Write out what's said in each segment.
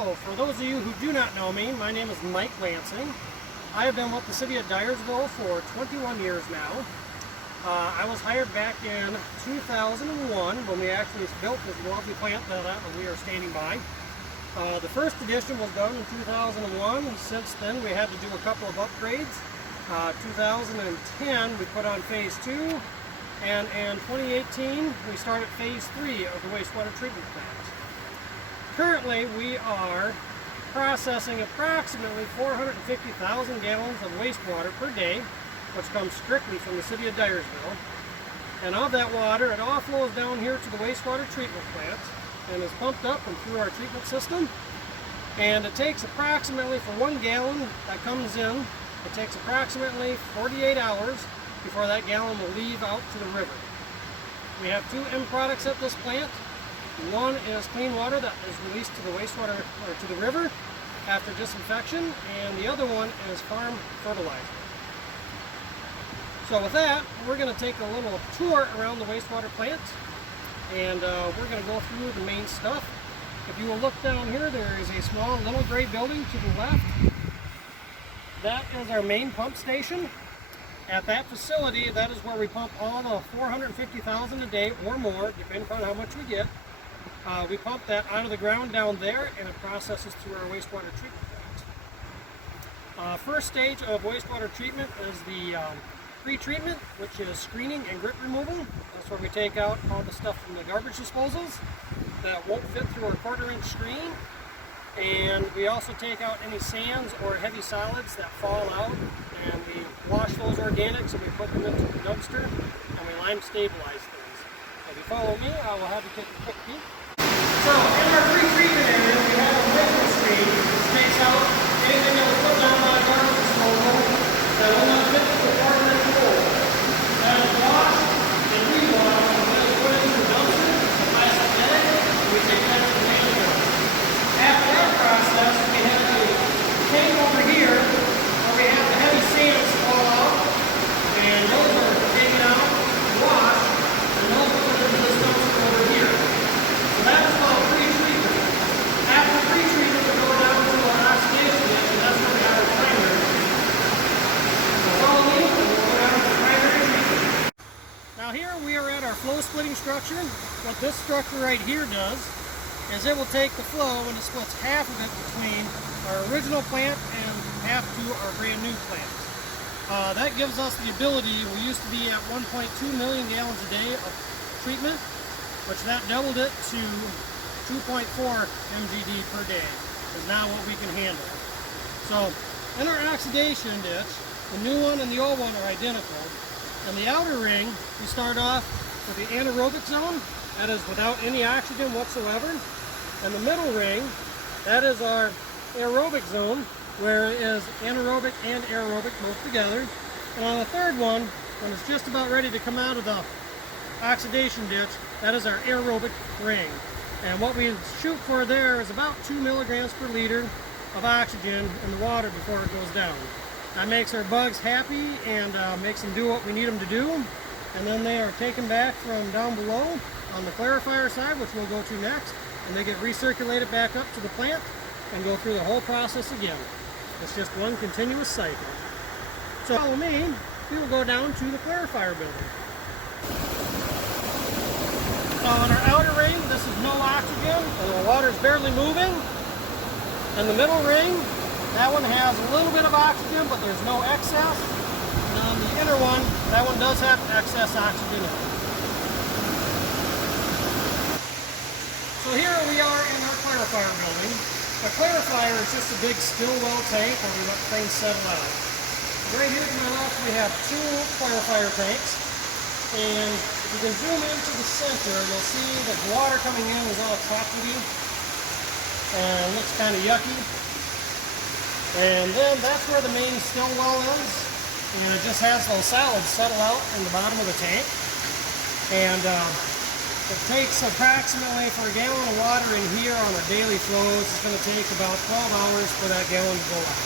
So, for those of you who do not know me, my name is Mike Lansing. I have been with the city of Dyersville for 21 years now. I was hired back in 2001 when we actually built this lovely plant that we are standing by. The first edition was done in 2001. Since then, we had to do a couple of upgrades. 2010, we put on phase 2, and in 2018, we started phase 3 of the wastewater treatment plant. Currently, we are processing approximately 450,000 gallons of wastewater per day, which comes strictly from the city of Dyersville. And of that water, it all flows down here to the wastewater treatment plant and is pumped up and through our treatment system. And it takes approximately, for 1 gallon that comes in, it takes approximately 48 hours before that gallon will leave out to the river. We have 2 end products at this plant. One is clean water that is released to the wastewater or to the river after disinfection, and the other one is farm fertilizer. So with that, we're going to take a little tour around the wastewater plant, and we're going to go through the main stuff. If you will look down here, there is a small little gray building to the left. That is our main pump station. At that facility, that is where we pump all the 450,000 a day or more, depending upon how much we get. We pump that out of the ground down there, and it processes through our wastewater treatment plant. First stage of wastewater treatment is the pre-treatment, which is screening and grit removal. That's where we take out all the stuff from the garbage disposals that won't fit through our 1/4-inch screen. And we also take out any sands or heavy solids that fall out, and we wash those organics and we put them into the dumpster, and we lime stabilize things. So if you follow me, I will have you take a quick peek. So in our pre-treatment area, we have a micro screen which takes out anything that was put down by a garbage disposal that will not fit through the 1/4-inch hole. That is washed and re-washed, and then it's put into the dumpster, a plastic bag, and we take that to the landfill. After that process, we have a tank over here where we have the heavy sands fall out, and those are taken out, washed, and those are put into this dumpster over here. So that is called pre-treatment. After pre-treatment, we go down to our oxidation ditch, and that's where we have our primary treatment. So follow me, and we'll go down to the primary treatment. Now here we are at our flow splitting structure. What this structure right here does is it will take the flow and it splits half of it between our original plant and half to our brand new plant. That gives us the ability, we used to be at 1.2 million gallons a day of treatment, which that doubled it to 2.4 MGD per day is now what we can handle. So in our oxidation ditch, the new one and the old one are identical. In the outer ring, we start off with the anaerobic zone, that is without any oxygen whatsoever. And the middle ring, that is our aerobic zone, where it is anaerobic and aerobic both together. And on the third one, when it's just about ready to come out of the oxidation ditch, that is our aerobic ring. And what we shoot for there is about 2 milligrams per liter of oxygen in the water before it goes down. That makes our bugs happy and makes them do what we need them to do. And then they are taken back from down below on the clarifier side, which we'll go to next, and they get recirculated back up to the plant and go through the whole process again. It's just one continuous cycle. So follow me, we will go down to the clarifier building. So in our outer ring, this is no oxygen, and the water is barely moving. In the middle ring, that one has a little bit of oxygen, but there's no excess. And on the inner one, that one does have excess oxygen in it. So here we are in our clarifier building. A clarifier is just a big still well tank where we let things settle out. Right here to my left we have 2 clarifier tanks, and if you can zoom into the center, you'll see that the water coming in is all chocolatey and looks kind of yucky. And then that's where the main still well is, and it just has those solids settle out in the bottom of the tank. And it takes approximately, for a gallon of water in here on our daily flows, it's going to take about 12 hours for that gallon to go out.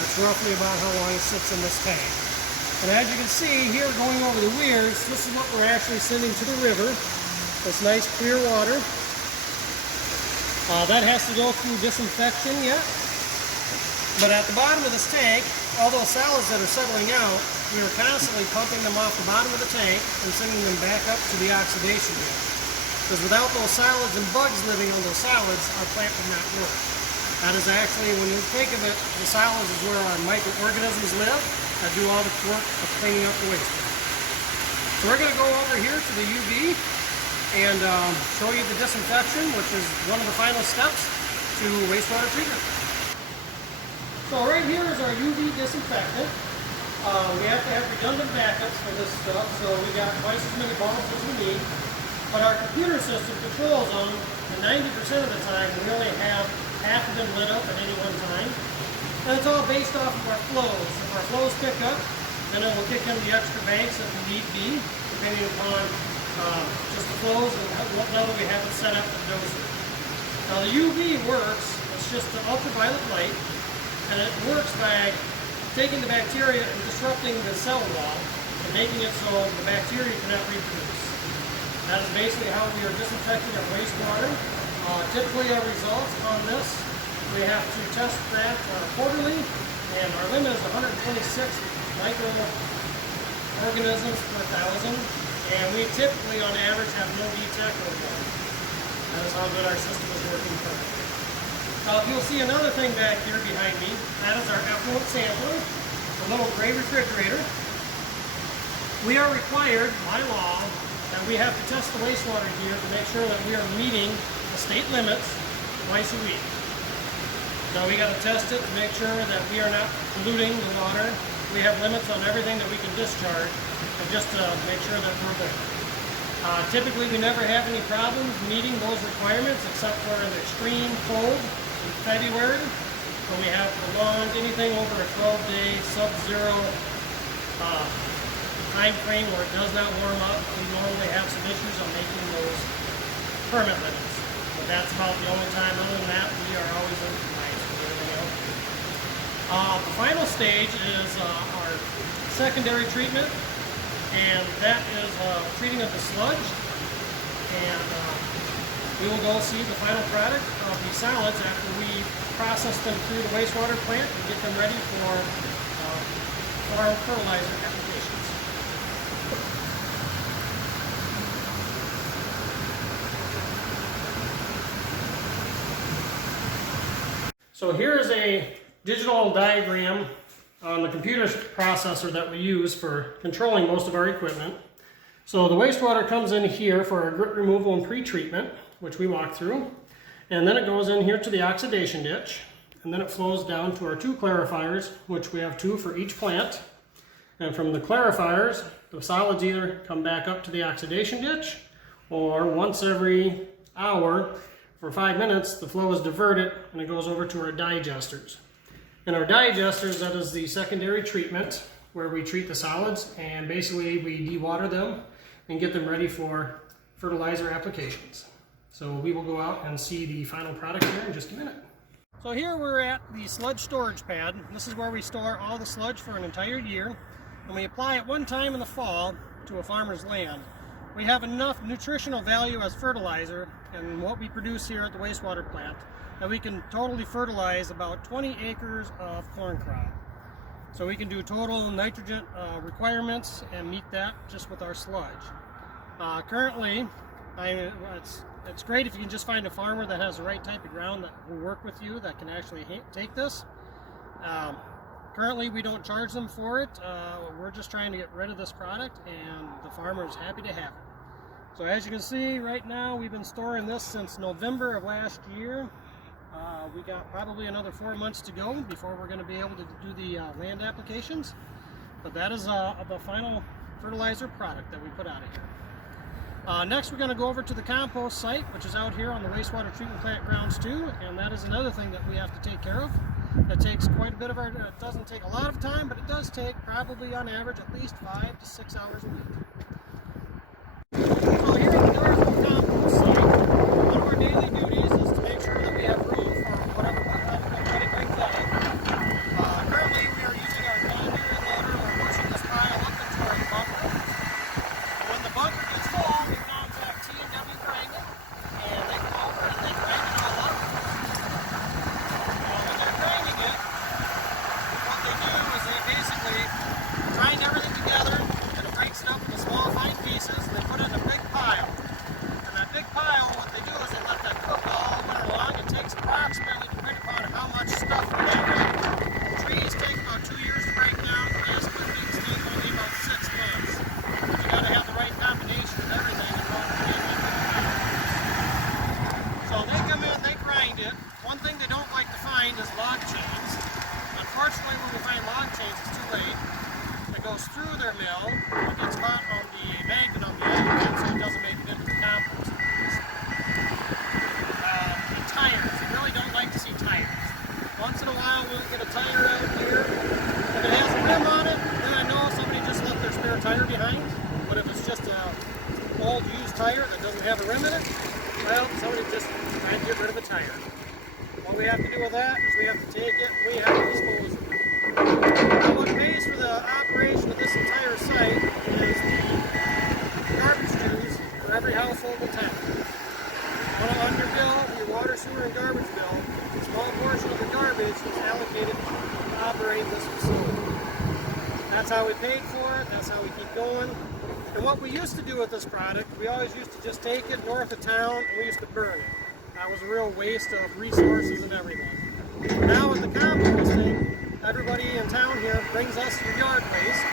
That's roughly about how long it sits in this tank. And as you can see here going over the weirs, this is what we're actually sending to the river. This nice clear water. That has to go through disinfection yet. But at the bottom of this tank, all those solids that are settling out, we are constantly pumping them off the bottom of the tank and sending them back up to the oxidation ditch. Because without those solids and bugs living on those solids, our plant would not work. That is actually, when you think of it, the solids is where our microorganisms live that do all the work of cleaning up the waste. So we're going to go over here to the UV and show you the disinfection, which is one of the final steps to wastewater treatment. So right here is our UV disinfectant. We have to have redundant backups for this stuff, so we got twice as many bulbs as we need. But our computer system controls them, and 90% of the time we only have half of them lit up at any one time. And it's all based off of our flows. If our flows pick up, then it will kick in the extra banks if need be, depending upon just the flows and what level we have it set up to dose. Now the UV works, it's just the ultraviolet light, and it works by taking the bacteria and disrupting the cell wall and making it so the bacteria cannot reproduce. That is basically how we are disinfecting our wastewater. Typically our results on this, we have to test that quarterly, and our limit is 126 microorganisms per thousand, and we typically on average have no detect or one. That is how good our system is working currently. You'll see another thing back here behind me. That is our Effluent Sampler, a little gray refrigerator. We are required by law that we have to test the wastewater here to make sure that we are meeting the state limits twice a week. So we got to test it to make sure that we are not polluting the water. We have limits on everything that we can discharge, and just to make sure that we're there. Typically we never have any problems meeting those requirements except for an extreme cold in February, when we have prolonged anything over a 12-day sub-zero time frame where it does not warm up. We normally have some issues on making those permit limits. But that's about the only time. Other than that, we are always in compliance with everything else. The final stage is our secondary treatment, and that is treating of the sludge. And we will go see the final product of the solids after we process them through the wastewater plant and get them ready for farm fertilizer applications. So here is a digital diagram on the computer processor that we use for controlling most of our equipment. So the wastewater comes in here for our grit removal and pre-treatment, which we walk through, and then it goes in here to the oxidation ditch, and then it flows down to our 2 clarifiers, which we have 2 for each plant. And from the clarifiers, the solids either come back up to the oxidation ditch, or once every hour for 5 minutes, the flow is diverted and it goes over to our digesters. And our digesters, that is the secondary treatment where we treat the solids, and basically we dewater them and get them ready for fertilizer applications. So we will go out and see the final product here in just a minute. So here we're at the Sludge Storage Pad. This is where we store all the sludge for an entire year, and we apply it one time in the fall to a farmer's land. We have enough nutritional value as fertilizer and what we produce here at the wastewater plant that we can totally fertilize about 20 acres of corn crop. So we can do total nitrogen requirements and meet that just with our sludge. Currently, it's great if you can just find a farmer that has the right type of ground that will work with you, that can actually take this. Currently we don't charge them for it. We're just trying to get rid of this product, and the farmer is happy to have it. So as you can see right now, we've been storing this since November of last year. We got probably another 4 months to go before we're going to be able to do the land applications. But that is the final fertilizer product that we put out of here. Next we're going to go over to the compost site, which is out here on the wastewater treatment plant grounds too, and that is another thing that we have to take care of. That takes quite a bit of our, it doesn't take a lot of time, but it does take probably on average at least 5 to 6 hours a week. So here at the Dyersville compost site, one of our daily duties is to make sure that we have room for whatever everybody brings in. Currently we are using our conduit loader. We're pushing this pile up into our bunker. When the bunker gets full, we contact T&W Grinding, and they come over and they grind it all up. old used tire that doesn't have a rim in it, well, somebody just tried to get rid of a tire. What we have to do with that is we have to take it and we have to dispose of it. Now what pays for the operation of this entire site is the garbage dues for every household in town. On your bill, your water, sewer, and garbage bill, a small portion of the garbage is allocated to operate this facility. That's how we paid for it, that's how we keep going. And what we used to do with this product, we always used to just take it north of town and we used to burn it. That was a real waste of resources and everything. Now with the composting, everybody in town here brings us your yard waste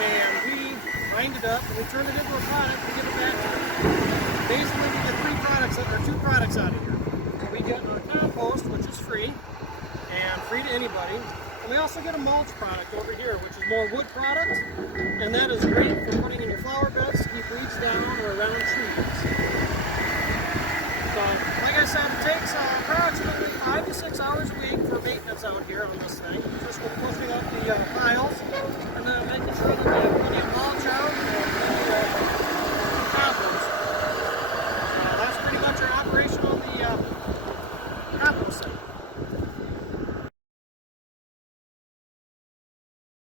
and we grind it up and we turn it into a product and give it back to them. Basically we get two products out of here. We get our compost, which is free and free to anybody. And we also get a mulch product over here, which is more wood product, and that is great for putting in your flower beds to keep weeds down or around trees. So, like I said, it takes approximately 5 to 6 hours a week for maintenance out here on this thing. Just with pushing up the piles